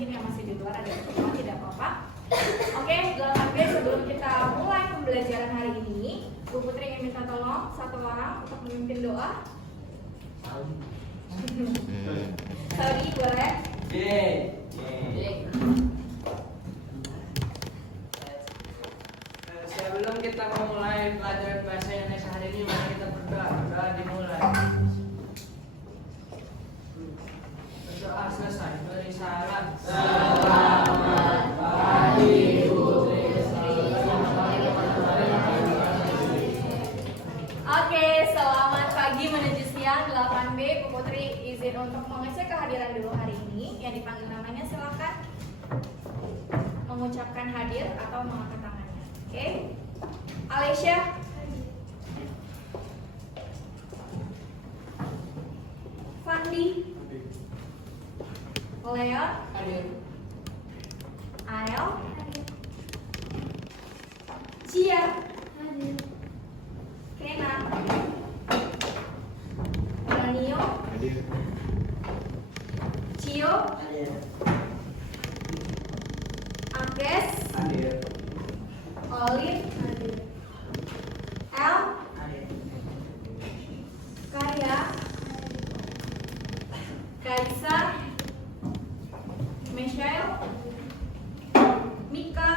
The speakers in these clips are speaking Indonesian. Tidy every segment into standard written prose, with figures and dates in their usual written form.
mungkin yang masih di luar ada pertemuan tidak apa-apa. Oke, 8B sebelum kita mulai pembelajaran hari ini, Bu Putri ingin minta tolong satu orang untuk memimpin doa. Sorry, boleh? Sebelum kita memulai pelajaran bahasa Indonesia hari ini, mari kita berdoa. Berdoa dimulai. Berdoa selesai. Beri salam. Selamat pagi, Putri. Oke, selamat pagi menuju siang 8B. Bu Putri izin untuk mengecek kehadiran dulu hari ini. Yang dipanggil namanya silakan mengucapkan hadir atau mengangkat tangannya. Oke, Alesya. Fandi. Leon. Hadir. Ael. Cia. Kena. Ranio. Cio. Agnes. Olive. El. Kaya. Kaisa. Michelle. Mika.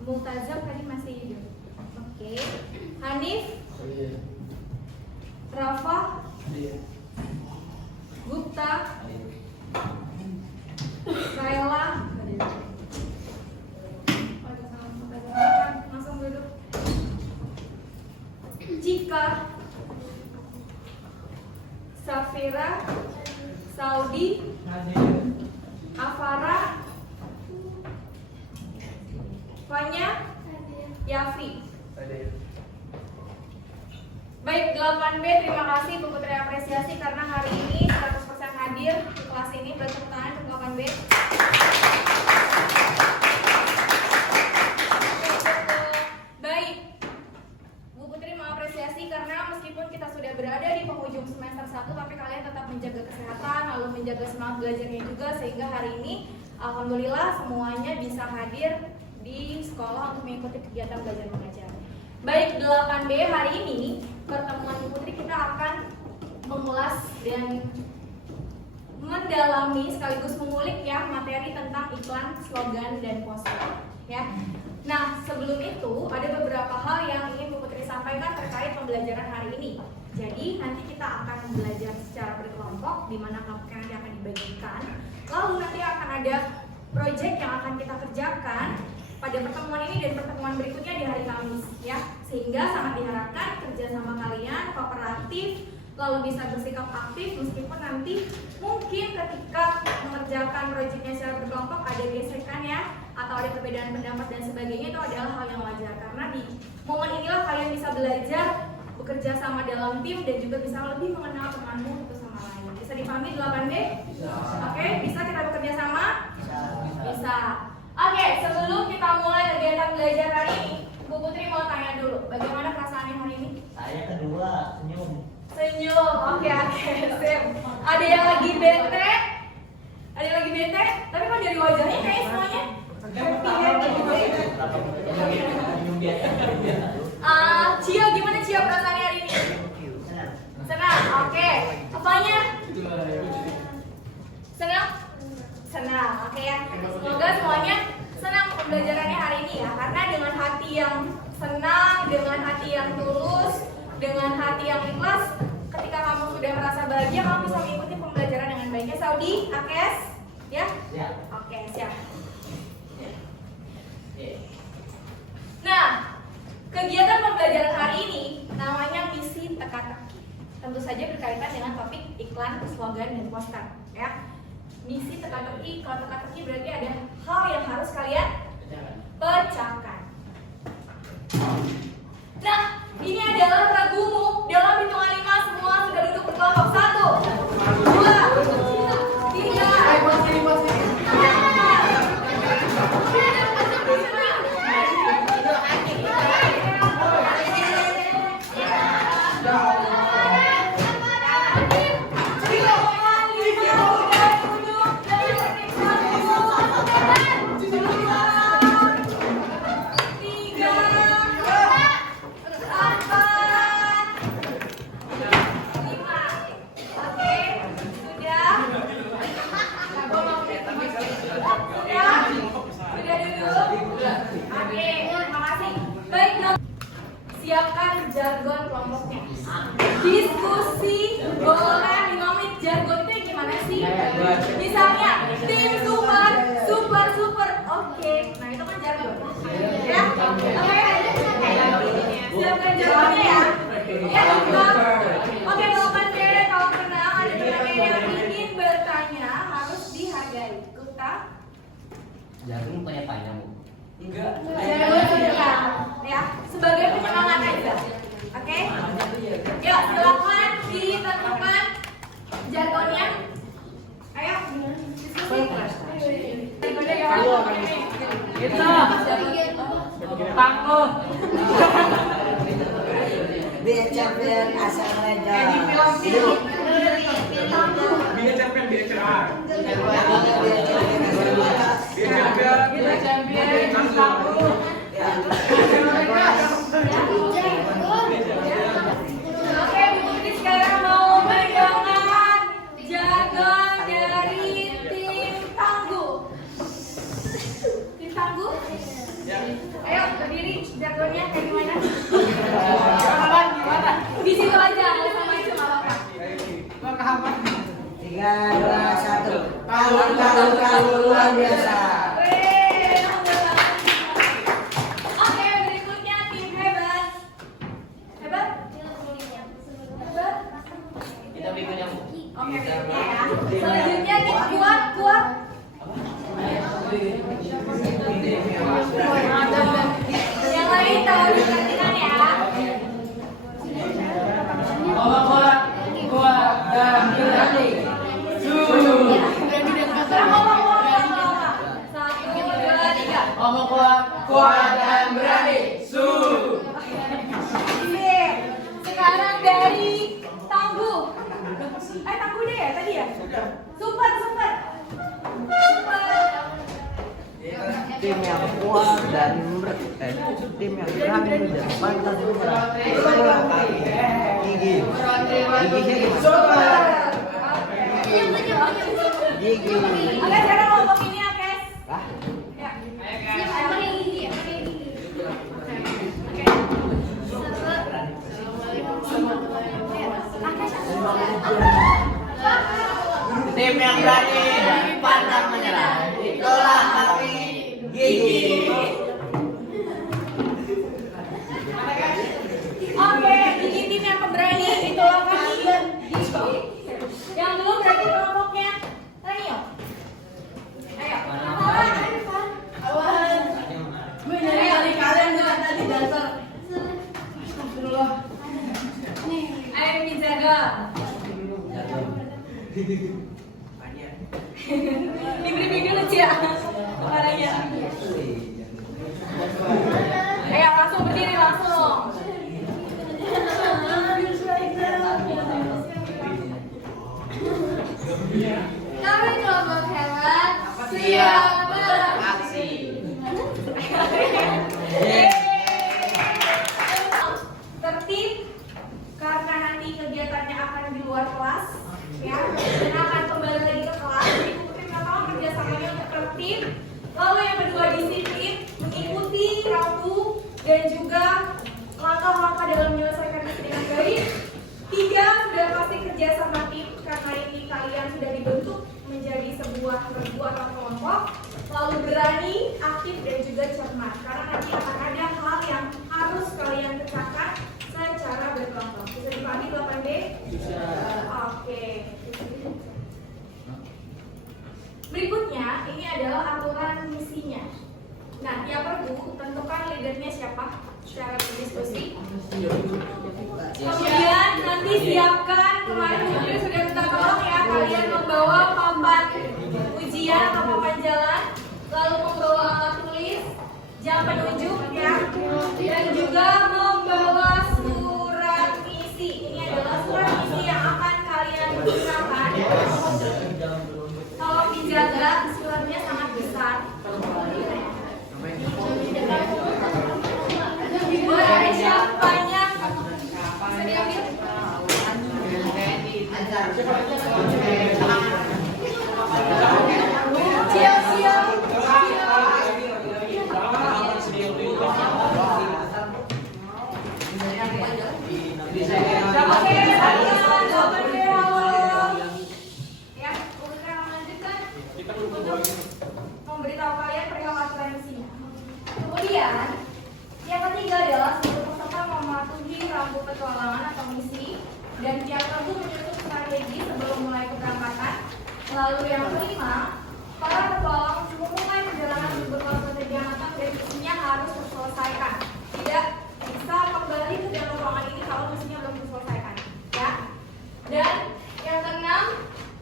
Multazam tadi masih hidup. Oke. Hanif. Rafa. Gupta. Kaila. Langsung duduk. Cika. Safira. Saudi. Afara. Fanya. Yafi. Baik, 8B, terima kasih Bu Putri apresiasi karena hari ini 100% hadir di kelas ini. Tepuk tangan untuk 8B. Baik, Bu Putri mengapresiasi karena meskipun kita sudah berada di penghujung semester 1, tapi kalian tetap menjaga kesehatan, lalu menjaga semangat belajarnya juga, sehingga hari ini alhamdulillah semuanya bisa hadir di sekolah untuk mengikuti kegiatan belajar mengajar. Baik, 8B, hari ini pertemuan Bu Putri kita akan mengulas dan mendalami sekaligus mengulik ya materi tentang iklan, slogan, dan poster ya. Nah, sebelum itu ada beberapa hal yang ingin Bu Putri sampaikan terkait pembelajaran hari ini. Jadi nanti kita akan belajar secara berkelompok di mana kelompok nanti akan dibagikan. Lalu nanti akan ada proyek yang akan kita kerjakan pada pertemuan ini dan pertemuan berikutnya di hari Kamis ya. Sehingga sangat diharapkan kerjasama kalian kooperatif, lalu bisa bersikap aktif meskipun nanti mungkin ketika mengerjakan proyeknya secara berkelompok ada gesekan ya, atau ada perbedaan pendapat dan sebagainya. Itu adalah hal yang wajar karena di momen inilah kalian bisa belajar bekerja sama dalam tim dan juga bisa lebih mengenal temanmu satu sama lain. Bisa dipahami 8B? Bisa. Oke, bisa kita bekerja sama? Bisa. Oke, sebelum kita mulai kegiatan belajar hari ini, Bu Putri mau tanya dulu, bagaimana perasaannya hari ini? Saya kedua senyum. Senyum, oke, sip. Ada yang lagi bete? Ada yang lagi bete? Tapi kok dari wajahnya kayaknya semuanya happy gitu ya? Cio, gimana Cio perasaannya hari ini? Senang, oke. Apanya? Senang? Senang, oke ya. Semoga semuanya senang pembelajarannya hari ini ya. Karena dengan hati yang senang, dengan hati yang tulus, dengan hati yang ikhlas, ketika kamu sudah merasa bahagia, kamu bisa mengikuti pembelajaran dengan baiknya. Saudi, Akes, ya? Ya. Oke, siap. Nah, kegiatan pembelajaran hari ini namanya misi teka-teki. Tentu saja berkaitan dengan topik iklan, slogan, dan poster ya. Misi teka-teki, kalau teka-teki berarti ada hal yang harus kalian pecahkan. Nah, ini adalah ragumu. Dalam hitungan 5 semua sudah duduk berkelompok. 1, 2, 3. Misalnya tim super. Oke. Nah, itu kan jargon. Ya. Oke. Siapkan jargonnya ya. Ya, teman. Oke, Bapak Tere, kalau kenal ada teman yang ingin bertanya harus dihargai. Kuta. Jagung punya panjang, Bu. Enggak. Ya, sebagai penyemangat aja. Oke? Yuk, silakan ditentukan jargonnya. Ayo, diskusi. Kita tangguh. Biar champion asal raja. Biar champion biar cerah. Kita champion tangguh. Oke, Bu Putri sekarang mau pegangan jargon dari tim Tangguh. Tim Tangguh? Ayo, berdiri. Jargonnya kayak gimana? Di situ aja, nggak sama itu nggak apa-apa. 3, 2, 1. Kalau luar biasa. Oke, berikutnya tim hebat. Hebat? Hebat? Kita pikirnya, Bu. Oke, berikutnya ya. Selanjutnya tim kuat. Yang lain tahu diperhatikan ya. Kuat dan berani. Sekarang ngomong. 1, 2, 3. Ngomong kuat dan berani. Sip. Sekarang dari Tangguh. Tangguh deh ya tadi ya? Super. Tim yang kuat dan tim yang berani dan pantas bergerak. Gigi. Gigi. Oke, sekarang ngomong ini ya, Kes. Hah? Ya. Ayo. Tim yang berani dan pantang menyerah. Itulah kami Gigi. Oke, ini tim yang pemberani. Itulah kami. Yang dulu berarti kelompoknya Ranio. Ayo. Awan. Gue nyari kali kalian juga tadi dasar. Ayo dijaga. Ini briefing dulu Cia. Orangnya. Ayo langsung berdiri langsung. Kami kelompok hebat siap beraksi. Tertib karena nanti kegiatannya akan di luar kelas, ya, dan akan kembali lagi ke kelas. Jadi Putri minta kerjasamanya untuk tertib. Lalu yang kedua disiplin, mengikuti waktu dan juga langkah-langkah dalam menyelesaikan misi dengan baik. 3, sudah pasti kerja sama tim karena ini kalian sudah dibentuk menjadi sebuah regu atau kelompok. Lalu berani, aktif dan juga cermat karena nanti akan ada hal yang harus kalian kerjakan secara berkelompok. Bisa dipahami 8B? Bisa. Oke. Berikutnya ini adalah aturan misinya. Nah, tiap regu tentukan leadernya siapa secara berdiskusi. Kemudian nanti siapkan, kemarin Putri sudah minta tolong ya kalian membawa papan ujian atau papan jalan, lalu membawa alat tulis, jam penunjuk ya, dan juga membawa surat misi. Ini adalah surat misi yang akan kalian gunakan. Tolong dijaga, suratnya sangat besar. Buat ada siapanya bisa diambil. Siap. untuk memberitahu kalian perihal aturan isinya. Kemudian yang ketiga adalah seluruh peserta mematuhi rambu petualangan atau misi dan tiap rabu menyusun strategi sebelum mulai keberangkatan. Lalu yang kelima, para petualang memulai perjalanan berbekal strategi yang matang dan misinya harus terselesaikan. Tidak bisa kembali ke dalam ruangan ini kalau misinya belum terselesaikan. Ya. Dan yang keenam,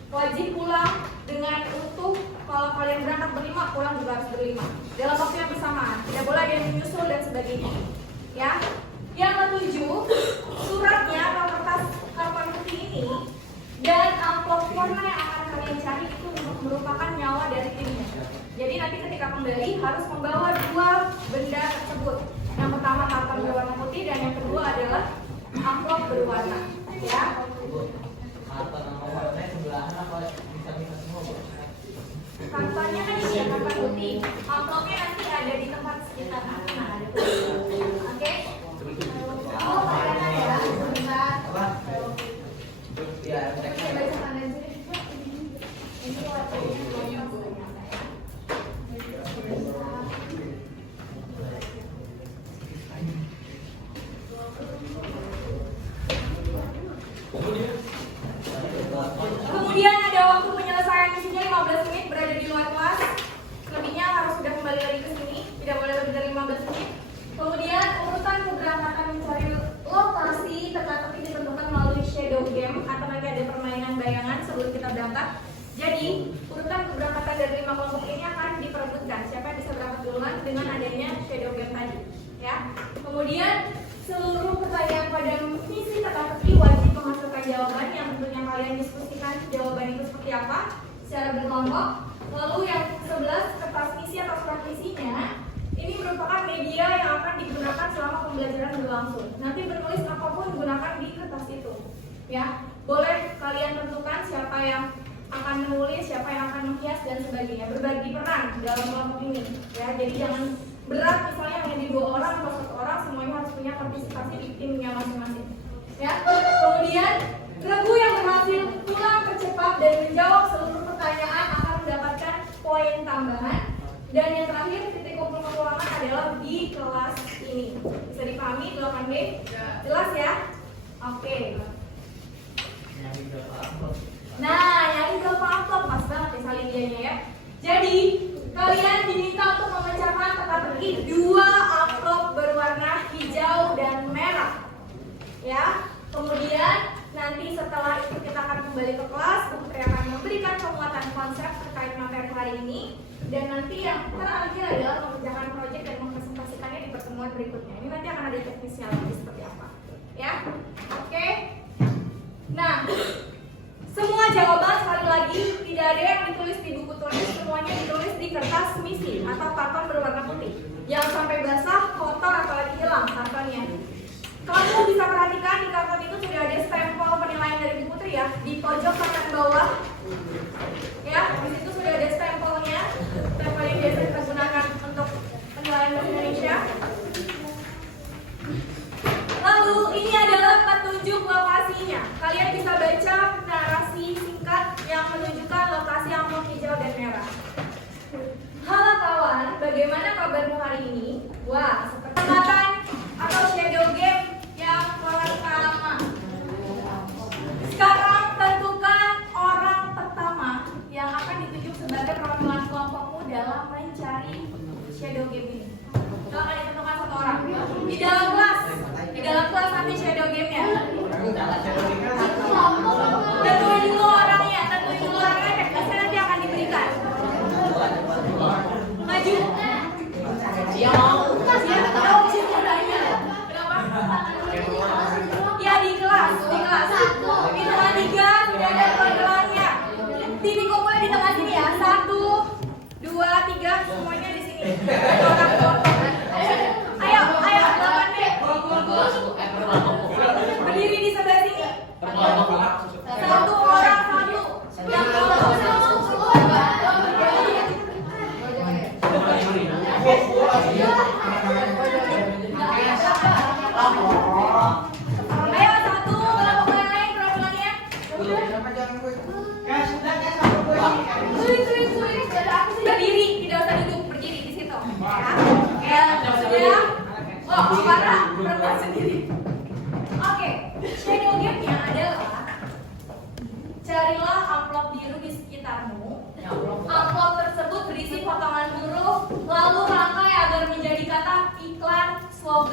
wajib pulang dengan utuh. Kalau kalian berangkat berlima, pulang juga harus berlima dalam waktu yang bersamaan. Tidak boleh ada yang menyusul dan sebagainya. Ya. Yang ketujuh, suratnya atau kertas karton putih ini dan amplop warna yang akan kalian cari itu merupakan nyawa dari timnya. Jadi nanti ketika kembali harus membawa dua benda tersebut. Yang pertama karton berwarna putih dan yang kedua adalah amplop berwarna. Ya. Kartonnya kan ini ya, karton putih. Amplopnya nanti ada di tempat sekitar sana. Ada tuh. Oke. Oh, kalian ya. Sebentar. Ya, Oke, baca tanda sini. Ini warnanya. Kemudian ada waktu penyelesaian misinya 15 menit berada di luar kelas. Lebihnya harus sudah kembali lagi ke sini, tidak boleh lebih dari 15 menit. Kemudian urutan keberangkatan mencari lokasi teka-teki ditentukan melalui shadow game atau nanti ada permainan bayangan sebelum kita berangkat. Jadi urutan keberangkatan dari 5 kelompok ini akan diperebutkan siapa yang bisa berangkat duluan dengan adanya shadow game tadi. Ya. Kemudian seluruh pertanyaan pada misi teka-teki wajib memasukkan jawaban yang tentunya kalian diskusikan jawaban itu seperti apa secara berkelompok. Lalu yang 11 kertas misi atau surat misinya ini merupakan media yang akan digunakan selama pembelajaran berlangsung. Nanti menulis apapun gunakan di kertas itu. Ya, boleh kalian tentukan siapa yang akan menulis, siapa yang akan menghias dan sebagainya. Berbagi peran dalam kelompok ini. Ya, jadi jangan berat misalnya hanya di 2 orang atau 1 orang, semuanya harus punya partisipasi di timnya masing-masing. Ya, kemudian regu yang berhasil pulang tercepat dan menjawab seluruh pertanyaan akan mendapatkan poin tambahan. Dan yang terakhir, titik kumpul kepulangan adalah di kelas ini. Bisa dipahami 8B? Jelas ya? Oke. Nah, nyari berapa amplop? Pas banget ya salindianya ya. Jadi, kalian diminta untuk memecahkan teka-teki 2 amplop berwarna hijau dan merah. Ya. Kemudian nanti setelah itu kita akan kembali ke kelas. Putri akan memberikan penguatan konsep terkait materi hari ini. Dan nanti yang terakhir adalah mengerjakan proyek dan mempresentasikannya di pertemuan berikutnya. Ini nanti akan ada teknisnya lagi seperti apa. Ya. Oke. Nah, semua jawaban sekali lagi tidak ada yang ditulis di buku tulis, semuanya ditulis di kertas misi atau karton berwarna putih. Yang sampai basah, kotor, apalagi hilang kartonnya. Kamu bisa perhatikan di karton itu sudah ada stempel penilaian dari Bu Putri ya, di pojok kanan bawah. Ya, di situ sudah ada stempelnya, stempel yang biasa kita gunakan untuk penilaian bahasa Indonesia. Lalu ini adalah petunjuk lokasinya. Kalian bisa baca narasi singkat yang menunjukkan lokasi amplop hijau dan merah. Halo kawan, bagaimana kabarmu hari ini? Wah, seperti kesempatan atau shadow game yang pertama. Sekarang tentukan orang pertama yang akan ditunjuk sebagai perwakilan kelompokmu dalam mencari shadow game ini. Kalau akan ditentukan 1 orang di dalam kelas. Di dalam kelas nanti shadow game-nya. Tentuin dulu orangnya, teknisnya nanti akan diberikan. Maju. Ya di kelas. Di tengah 3 sudah ada perwakilannya. Sini kumpulnya di tengah sini ya. 1, 2, 3 semuanya di sini. Ayo, 8B. Berdiri di sebelah sini. 1 orang 1. Yang ayo 1 kelompok yang lain perwakilannya. Sulit.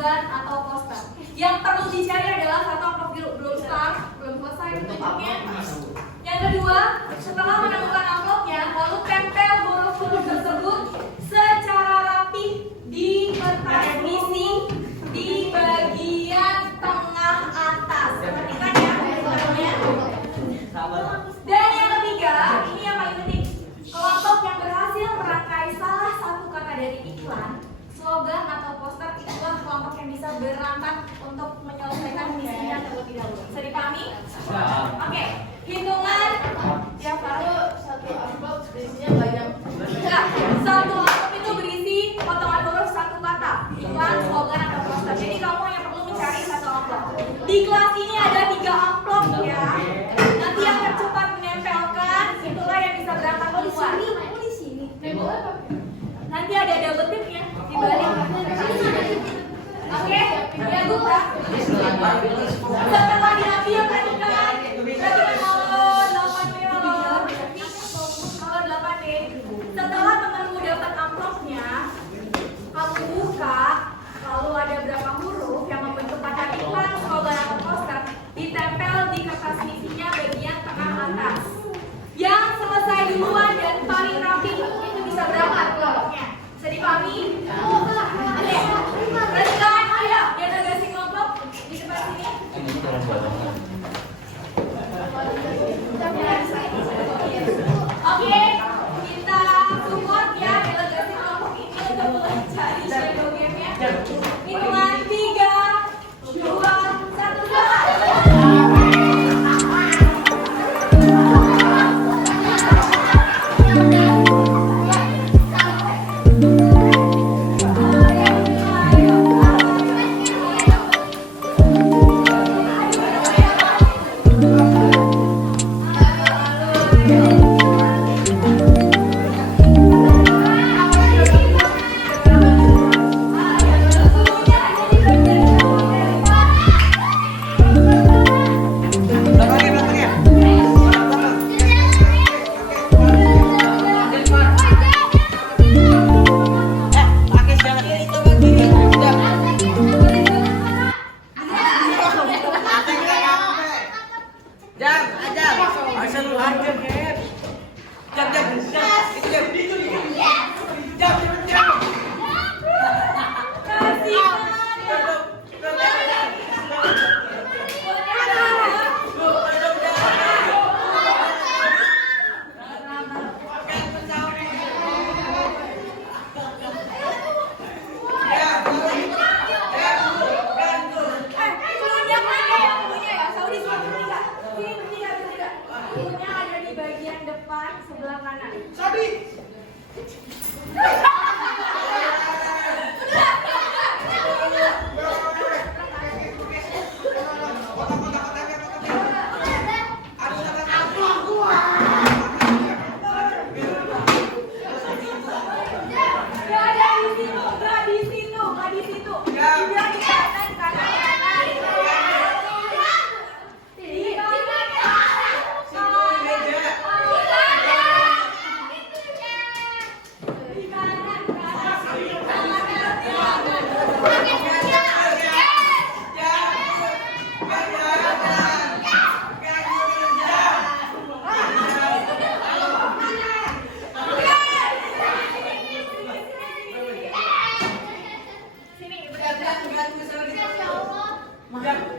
slogan atau poster. Yang perlu dicari adalah satu amplop biru, belum start, belum selesai bentuknya. Yang kedua, setelah menemukan amplopnya, lalu tempel huruf-huruf tersebut secara rapi di kertas misi di bagian tengah atas. Perhatikan ya, bentuknya. Dan yang ketiga, ini yang paling penting. Kelompok yang berhasil merangkai salah satu kata dari iklan, slogan atau poster, itulah kelompok yang bisa berangkat untuk menyelesaikan misinya terlebih dahulu. Bisa dipahami? Oke, hitungan ya Pak. Satu amplop isinya banyak. Nah, satu amplop itu berisi potongan huruf satu kata, iklan, slogan atau poster. Jadi kamu hanya perlu mencari satu amplop. Di kelas ini ada 3 amplop ya. Nanti yang tercepat menempelkan itulah yang bisa berangkat keluar. Di sini. Nanti ada double tipnya di balik. Oke, ya buka. Setelah diambil perhatikan. Perhatikan nomor 8B nomor 8B. Setelah temanmu dapat amplopnya, kamu buka. Lalu ada berapa huruf yang membentuk kata iklan, slogan atau poster, ditempel di kertas misinya bagian tengah atas. Yang selesai duluan dan paling rapi itu bisa berangkat kelompoknya. Bisa dipahami? Oke. Perhatikan, ayo, dia ada gasing kelompok di sebelah sini. Oke, kita support ya delegasi kelompok ini untuk mencari shadow game-nya. Hitungan 3, 2, 1, sebelah kanan.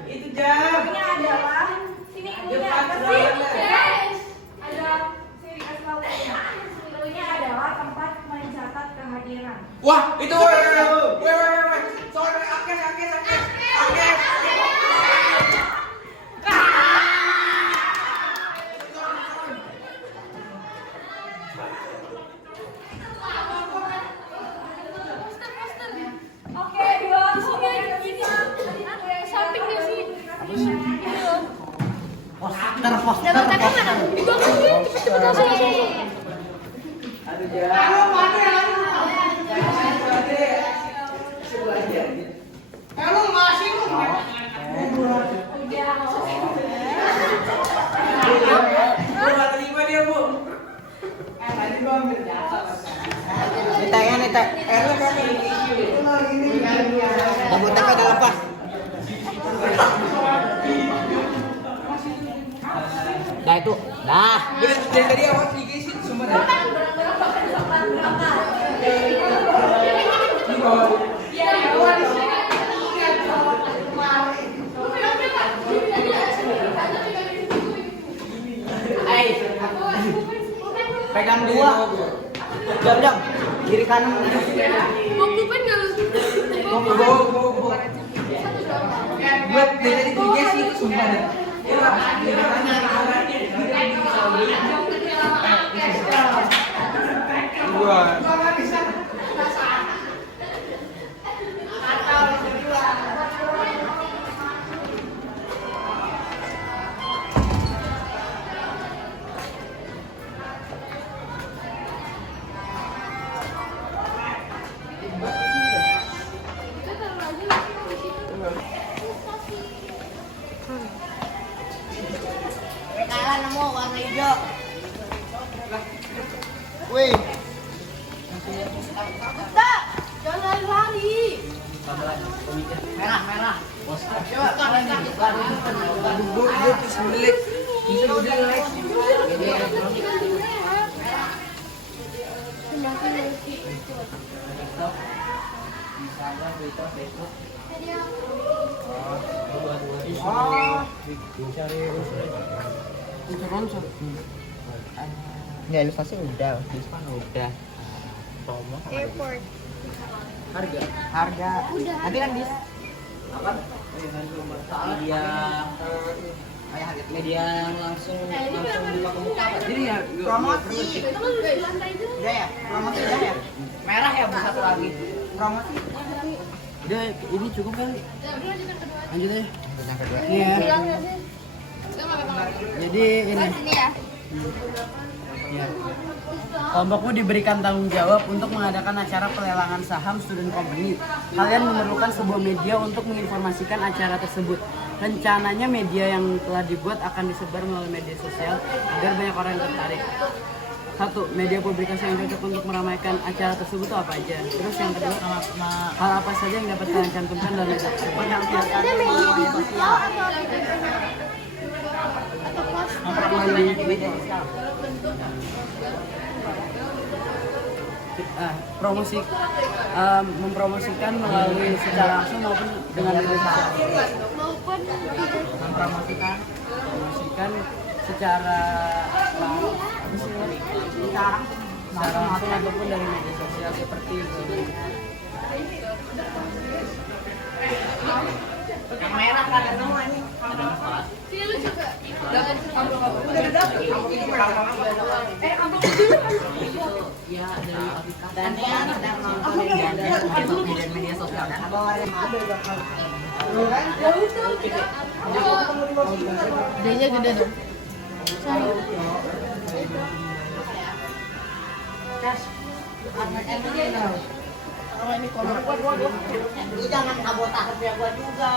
Itu jam. Ini adalah sini ilmunya apa sih? Ada sini kasih tahu ya. Ilmunya adalah tempat mencatat kehadiran. Wah, itu weh. Sorry, akes. Oke, dua ini. Samping di sini. Poster. Aduh jam. Nita. Tabung tempe udah lepas. Nah itu, nah. Dari tadi awal sih guys, sumpah dah. Pegang dua. Jam. Kiri kanan. Mau kupen nggak lu? Go. Buat dari tadi guys itu sumpah dah. Kalah nemu warna hijau. Wih. Tak, jangan lari-lari. Merah. Coba kan. Gue terus melek. Bisa udah like. Ya ilustrasi udah, Dispan udah. Promo sama Airport. harga. Nanti kan dis media langsung buka ke muka apa? Jadi ya promosi. Itu kan udah di lantai itu. Udah ya, promosi udah ya. Merah ya bu satu lagi. Promosi. Udah, ini cukup kali. Lanjutan kedua. Lanjut aja. Yang kedua. Iya. Bilang nggak sih? Kita nggak apa-apa. Jadi ini Sini ya. ya. Kelompokmu diberikan tanggung jawab untuk mengadakan acara pelelangan saham student company. Kalian memerlukan sebuah media untuk menginformasikan acara tersebut. Rencananya media yang telah dibuat akan disebar melalui media sosial agar banyak orang yang tertarik. 1. Media publikasi yang cocok untuk meramaikan acara tersebut itu apa aja? Terus yang kedua, hal apa saja yang dapat kalian cantumkan dalam media tersebut? Ada media sosial atau pos? Promosi mempromosikan melalui secara langsung maupun dengan media sosial. Maupun Mempromosikan secara langsung ataupun dari media sosial seperti itu. Yang merah kan semua ini. sini lu juga. Dan ya sedang nonton media sosial dan D-nya gede dong. jangan sabotage ya gua juga.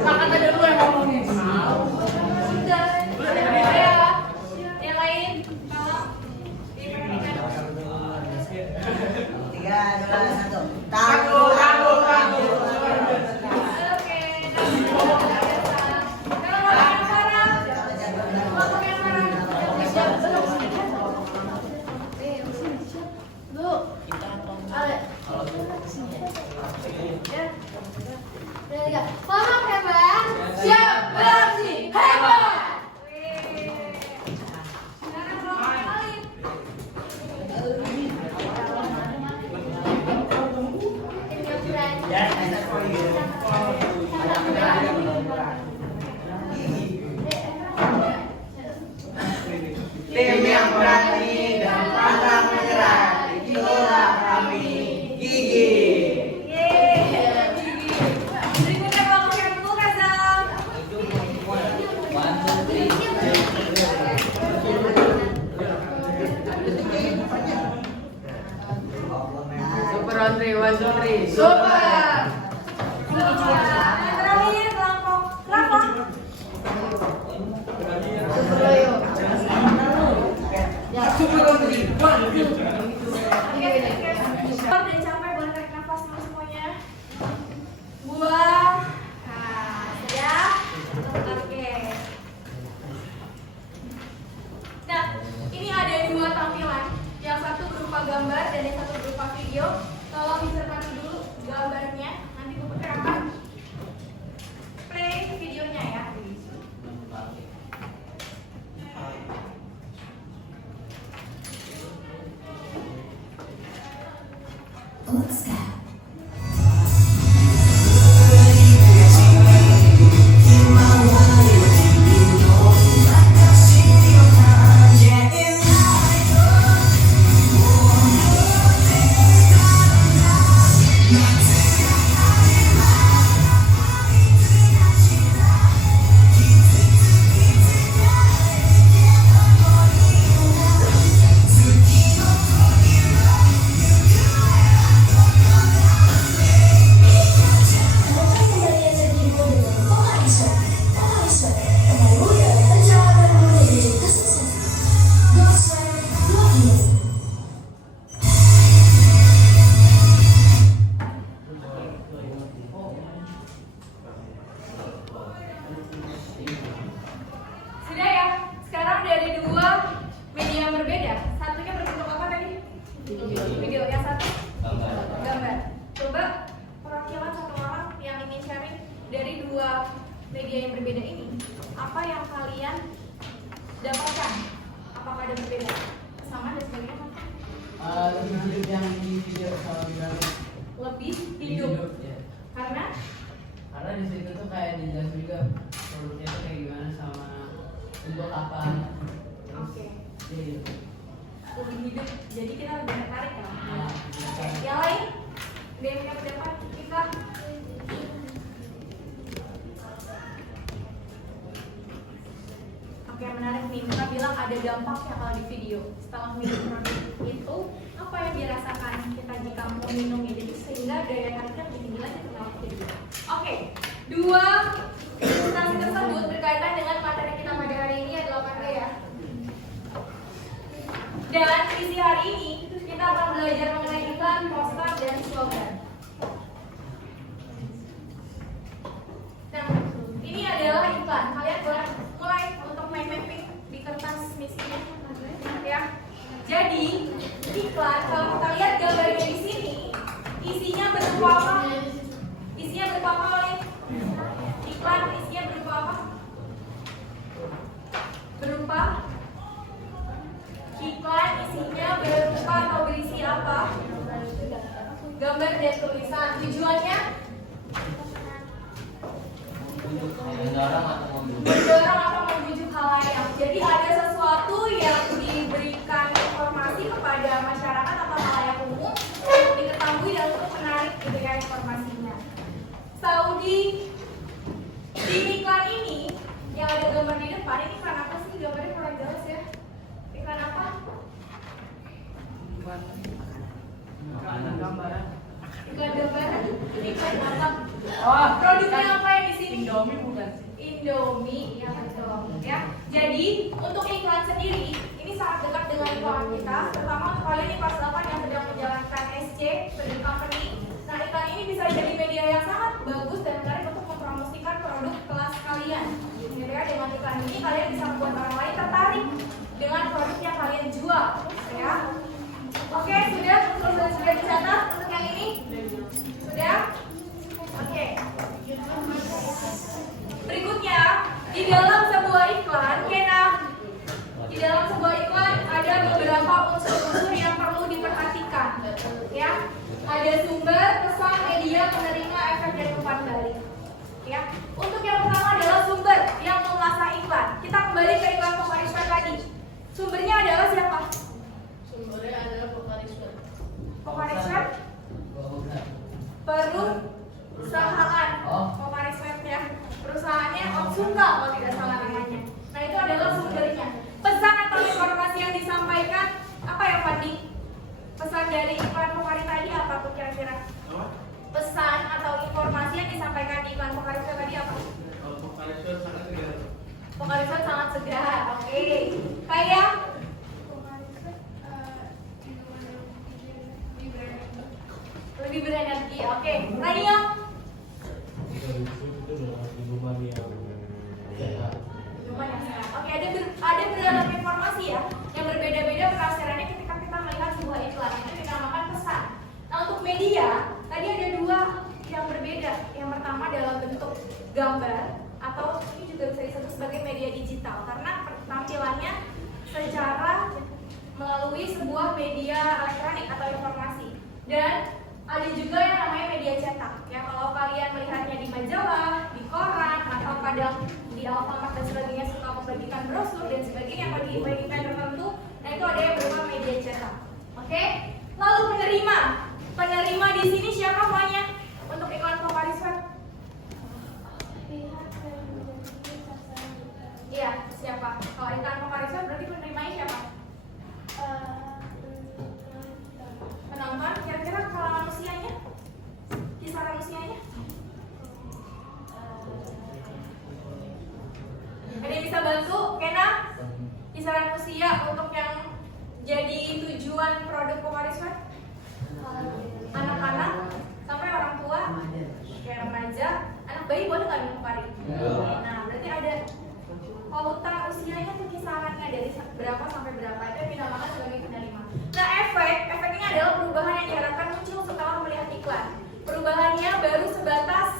Kakak dulu yang ngomongin. Sudah. Ayo. Yang lain. Kalau diperhatikan. Oke. Paham hebat? Siap beraksi hebat. Tim yang berani dan pantang menyerah, itulah kami, Gigi. Berikutnya kelompok yang dulu, Kazam. Super Andre, One Two Three. Super. Yang terakhir kelompok kenapa? Super Country, one, two. Dan capek, boleh tarik nafas dulu semuanya. Buang. Nah, siap. Oke. Nah, ini ada dua tampilan. Yang satu berupa gambar dan yang satu berupa video. Tolong dicermati dulu gambarnya. Nanti Bu Putri akan play videonya ya. Sudah ya? Sekarang dari dua media yang berbeda. Satunya berbentuk apa tadi? Video. Yang satu? Gambar. Coba perwakilan satu orang yang ingin sharing dari dua media yang berbeda ini. Apa yang kalian dapatkan? Apakah ada berbeda? Sama dan sebagainya? Lebih hidup yang di video sama di gambar. Lebih hidup. Ya. Karena? Karena di situ tuh kayak dijelasin juga produknya tuh kayak gimana sama untuk apa. Oke. Iya. Lebih hidup. Jadi kita lebih tertarik ya? Nah, Oke. Yang lain? Ada yang punya pendapat? Kita? Oke, menarik nih. Kita bilang ada dampaknya kalau di video. Setelah minum produk itu, apa yang dirasakan kita jika meminumnya? Jadi sehingga daya tariknya lebih tinggi lagi setelah video. Oke, dua instansi tersebut berkaitan dengan materi kita pada hari ini adalah apa ya? Dan visi hari ini kita akan belajar mengenai iklan, poster, dan slogan. Nah, ini adalah iklan. Kalian boleh mulai untuk main mapping di kertas misinya, ya. Jadi iklan, kalau kita lihat gambarnya di sini, isinya berupa apa? Isinya berupa apa, Oli? Iklan isinya berupa apa? Berupa iklan isinya berupa atau berisi apa? Gambar dan tulisan. Tujuannya mendorong atau membujuk halayak. Jadi ada sesuatu yang diberikan informasi kepada masyarakat atau halayak umum untuk diketahui dan untuk menarik gitu ya informasinya. Saudi di iklan ini yang ada gambar di depan ini iklan apa sih? Gambarnya kurang jelas ya. Iklan apa? Makanan gambar. mantap. Oh, Produknya apa yang di sini? Indomie bukan sih? Indomie, ya betul. Ya, jadi untuk iklan sendiri ini sangat dekat dengan iklan kita, terutama untuk kalian di kelas 8 yang sedang menjalankan SC Student Company. Nah, iklan ini bisa jadi media yang sangat bagus dan menarik untuk mempromosikan produk kelas kalian. Gitu ya, dengan iklan ini kalian bisa membuat orang lain tertarik dengan produk yang kalian jual, ya. Oke, sudah dicatat untuk yang ini? Sudah? Oke. Berikutnya, di dalam sebuah iklan, di dalam sebuah iklan ada beberapa unsur-unsur yang perlu diperhatikan, ya. Ada sumber, pesan, media, penerima, efek dan umpan balik. Ya. Untuk yang pertama adalah sumber yang menguasai iklan. Kita kembali ke iklan Pokarisme tadi. Sumbernya adalah siapa? Sumbernya adalah Pokarisme. Pokarisme? Perusahaan. Pokarisme ya. Perusahaannya Otsuka kalau tidak salah namanya. Nah, itu adalah sumbernya. Pesan atau informasi yang disampaikan apa ya, Fandi? Pesan dari iklan Pokari tadi apa tuh kira-kira? Pesan atau informasi yang disampaikan di iklan Pokarisme tadi apa? Pokarisme sangat segar. Oke. Kayak lebih berenergi. Oke. Radio. Oke, ada beragam informasi ya yang berbeda-beda penafsirannya ketika kita melihat sebuah iklan. Itu dinamakan pesan. Nah, untuk media tadi ada dua yang berbeda. Yang pertama adalah bentuk gambar atau ini juga bisa disebut sebagai media digital karena tampilannya secara melalui sebuah media elektronik atau informasi. Dan ada juga yang namanya media cetak. Ya, kalau kalian melihatnya di majalah, di koran, atau kadang di Alfamart dan sebagainya suka membagikan brosur dan sebagainya atau di event tertentu, nah itu ada yang berupa media cetak. Oke? Lalu penerima. Penerima di sini siapa semuanya? Untuk iklan Pokarisme? Iya, siapa? Kalau iklan Pokarisme berarti penerimanya siapa? Penonton, kira-kira kalangan usianya? Kisaran usianya? Ada yang bisa bantu? Kena? Kisaran usia untuk yang jadi tujuan produk Pokarisme? Anak-anak sampai orang tua, kayak remaja, anak bayi boleh nggak minum Pokari? Nah, berarti ada pautan usianya tuh kisarannya dari berapa sampai berapa, itu yang dinamakan sebagai penerima. Nah, efeknya adalah perubahan yang diharapkan muncul setelah melihat iklan. Perubahannya baru sebatas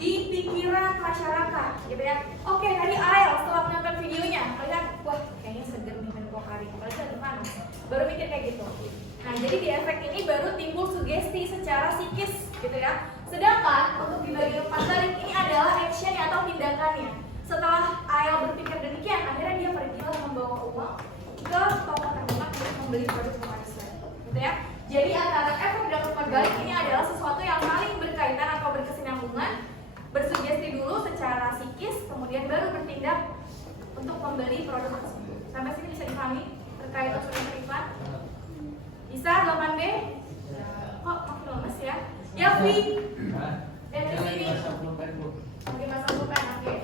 di pikiran masyarakat, gitu ya. Oke, tadi Ael setelah menonton videonya, melihat, wah kayaknya seger nih minum Pokari, apalagi lagi panas. Baru mikir kayak gitu. Nah, jadi di efek ini baru timbul sugesti secara psikis, gitu ya. Sedangkan untuk di bagian umpan balik ini adalah action atau tindakannya. Setelah Ael berpikir demikian, akhirnya dia pergilah membawa uang ke toko terdekat untuk membeli produk Pokarisme, gitu ya. Jadi antara efek dan umpan balik ini adalah sesuatu yang saling berkaitan atau berkesinambungan. Bersugesti dulu secara psikis, kemudian baru bertindak untuk membeli produk tersebut. Sampai sini bisa dipahami terkait unsur iklan? Bisa 8B? Kok makin lemes ya? Yafi? Dan di sini? Oke, masa pulpen, oke.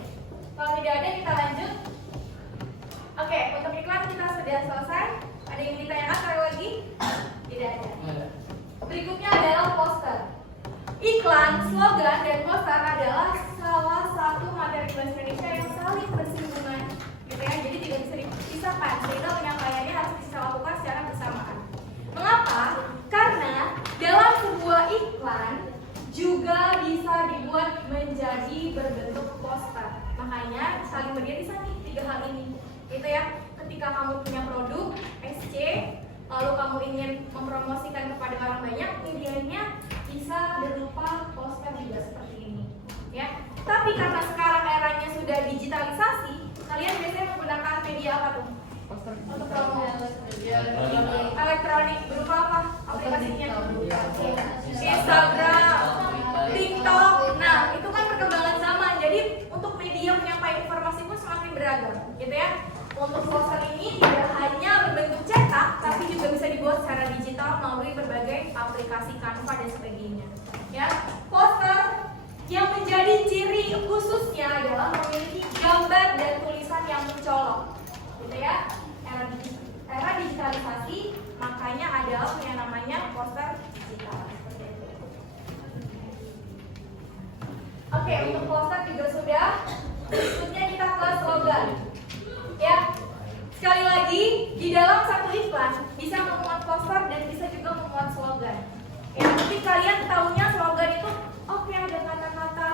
Kalau tidak ada kita lanjut. Oke, untuk iklan kita sudah selesai. Ada yang ditanyakan sekali lagi? Tidak ada. Berikutnya adalah poster. Iklan, slogan, dan poster adalah salah satu materi bahasa Indonesia yang saling bersinggungan, gitu ya. Jadi tidak bisa dipisahkan, sehingga penyampaiannya harus dilakukan secara bersamaan. Mengapa? Karena dalam sebuah iklan juga bisa dibuat menjadi berbentuk poster. Makanya saling beririsan nih tiga hal ini, gitu ya. Ketika kamu punya produk SC, lalu kamu ingin mempromosikan kepada orang banyak, medianya bisa berupa poster juga seperti ini, ya. Tapi karena sekarang eranya sudah digitalisasi, kalian biasanya menggunakan media apa tuh? Poster untuk promo. Elektronik berupa apa? Aplikasinya? Instagram, TikTok. Nah, itu kan perkembangan zaman. Jadi untuk media penyampaian informasi pun semakin beragam, gitu ya. Untuk poster ini tidak hanya berbentuk cetak, tapi juga bisa dibuat secara digital melalui berbagai aplikasi Canva dan sebagainya. Ya, poster khususnya adalah memiliki gambar dan tulisan yang mencolok, gitu ya. Era digitalisasi, makanya adalah yang namanya poster digital. Seperti itu. Oke, untuk poster juga sudah. Berikutnya kita ke slogan. Ya, sekali lagi di dalam satu iklan bisa memuat poster dan bisa juga memuat slogan. Ya, mungkin kalian tahunya slogan itu, oke, ada kata-kata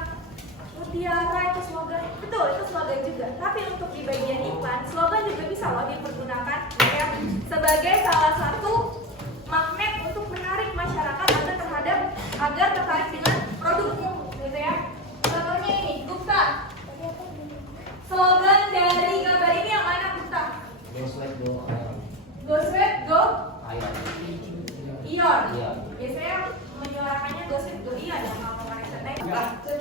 mutiara itu slogan, betul itu slogan juga. Tapi untuk di bagian iklan, slogan juga bisa loh dipergunakan ya, sebagai salah satu magnet untuk menarik masyarakat agar tertarik dengan produkmu, gitu ya. Contohnya ini, Gupta. Slogan dari gambar ini yang mana, Gupta? Go sweat go. Go sweat go Ayo. ion. Iya. Biasanya menyuarakannya go sweat go ion ya kalau kemarin saya.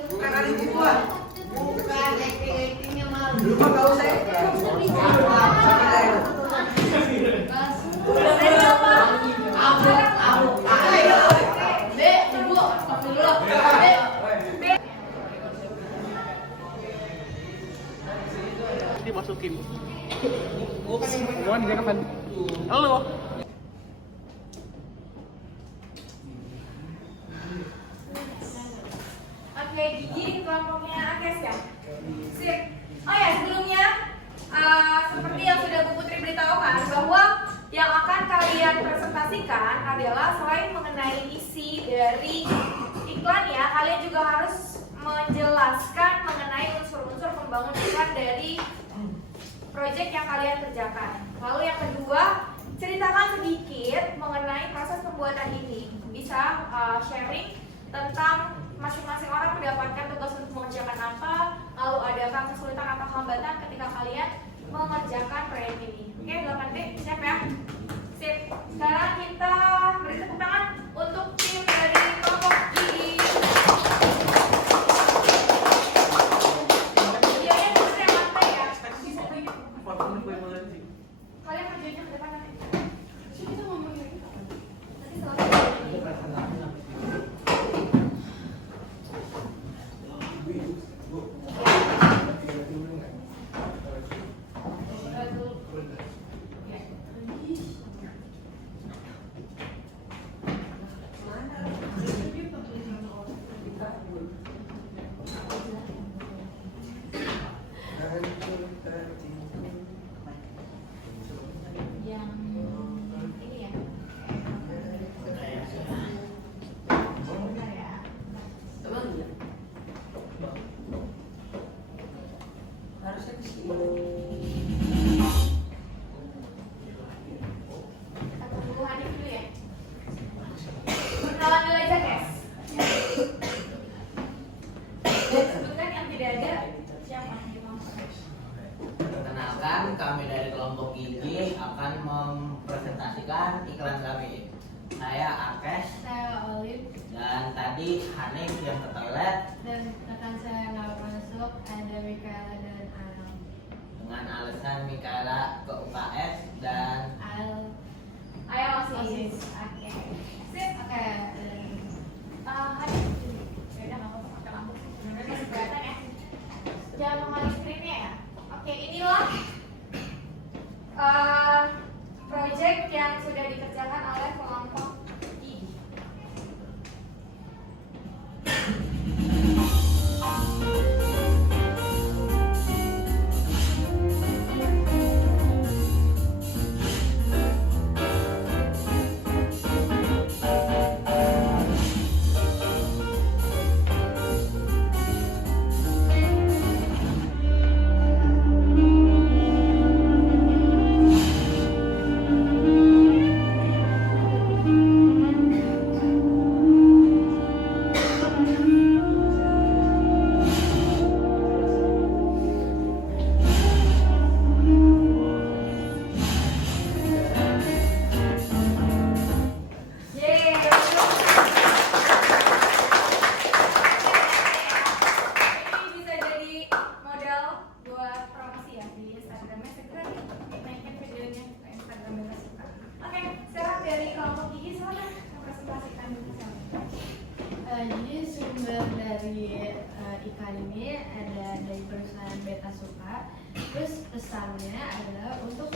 Bukan ada gituan. Bukan acting-actingnya malu. Lu mah enggak usah. Dari apa? Dek, ibu, stop dulu. Dek. Dimasukin. Gua dia kapan? Halo. Oke, Gigi kelompoknya Akes ya. Sip. Oh ya, sebelumnya seperti yang sudah Bu Putri beritahukan bahwa yang akan kalian presentasikan adalah selain mengenai isi dari iklan ya, kalian juga harus menjelaskan mengenai unsur-unsur pembangun iklan dari proyek yang kalian kerjakan. Lalu yang kedua, ceritakan sedikit mengenai proses pembuatan ini. Bisa sharing tentang masing-masing orang mendapatkan tugas untuk mengerjakan apa, lalu adakah kesulitan atau hambatan ketika kalian mengerjakan proyek ini. Oke, 8B, siap ya? Sip. Sekarang kita beri tepuk tangan untuk tim dari kelompok Gigi. Videonya sebenarnya santai ya. Kalian kerjanya ke depan nanti. Kita ngomongin nanti selesai. Yang ini ya. Bentar ya. Harusnya ke sini. Kita tunggu Hanif dulu ya. Perkenalan dulu aja, guys. Sebutkan yang tidak ada siapa yang mau. Perkenalkan, kami dari kelompok Gigi akan mempresentasikan iklan kami. Saya Akes Saya Olive dan tadi Hanif yang ke toilet dan rekan saya nggak masuk, ada Mikaela dan Al. dengan alasan Mikaela ke UKS dan Ayo masih. Oke. Sip. Oke. Hanif. Ya udah nggak apa-apa pakai lampu. Sebenarnya masih kelihatan ya. Jangan mengalih screen-nya ya. Oke, inilah project yang sudah dikerjakan oleh kelompok Gigi. Yeay, ini bisa jadi modal buat promosi ya di Instagramnya. Segera naikin videonya ke Instagram Bella Suka. Oke, sekarang dari kelompok Gigi silakan presentasikan dulu. Jadi sumber dari iklan ini ada dari perusahaan Beta Suka. Terus pesannya adalah untuk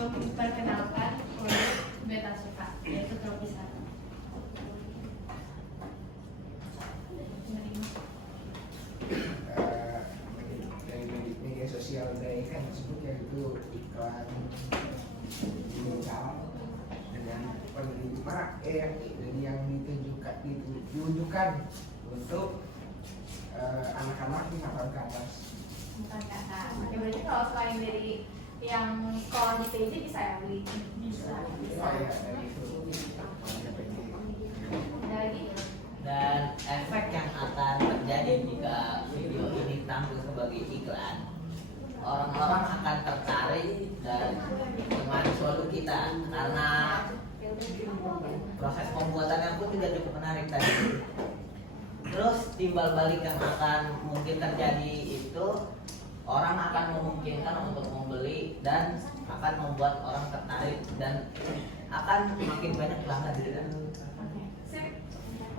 memperkenalkan produk Beta Suka, yaitu Tropisan. Dari media sosial dari kan tersebut yaitu iklan digital dengan penerima yang ditunjukkan untuk anak-anak 5 tahun ke atas. Bukan kata. Ya berarti kalau selain dari yang sekolah di PJ bisa ya beli? Bisa. Saya dari itu Ada lagi? Dan efek yang akan terjadi jika video ini tampil sebagai iklan, orang-orang akan tertarik dan dengan produk kita karena proses pembuatannya pun juga cukup menarik tadi. Terus timbal balik yang akan mungkin terjadi itu orang akan memungkinkan untuk membeli dan akan membuat orang tertarik dan akan makin banyak pelanggan. Sip.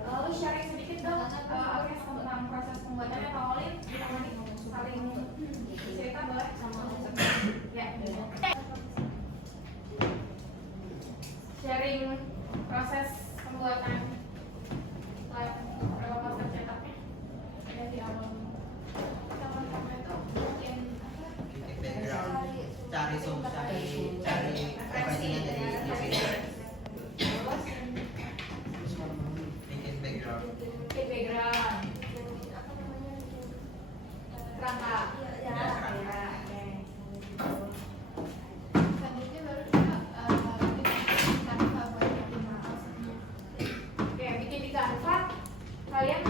Lalu sharing sedikit dong tentang proses pembuatannya. Pak Olin, saling cerita boleh sama ya. Sharing proses pembuatan berapa konsep cetaknya dari awal. Pertama-tama itu mungkin Cari referensinya dari video. Bikin background. bikin background, kerangka, Ya, kerangka. Selanjutnya baru kita bikin Canva buat bikin mouse. Oke, bikin di Canva. Kalian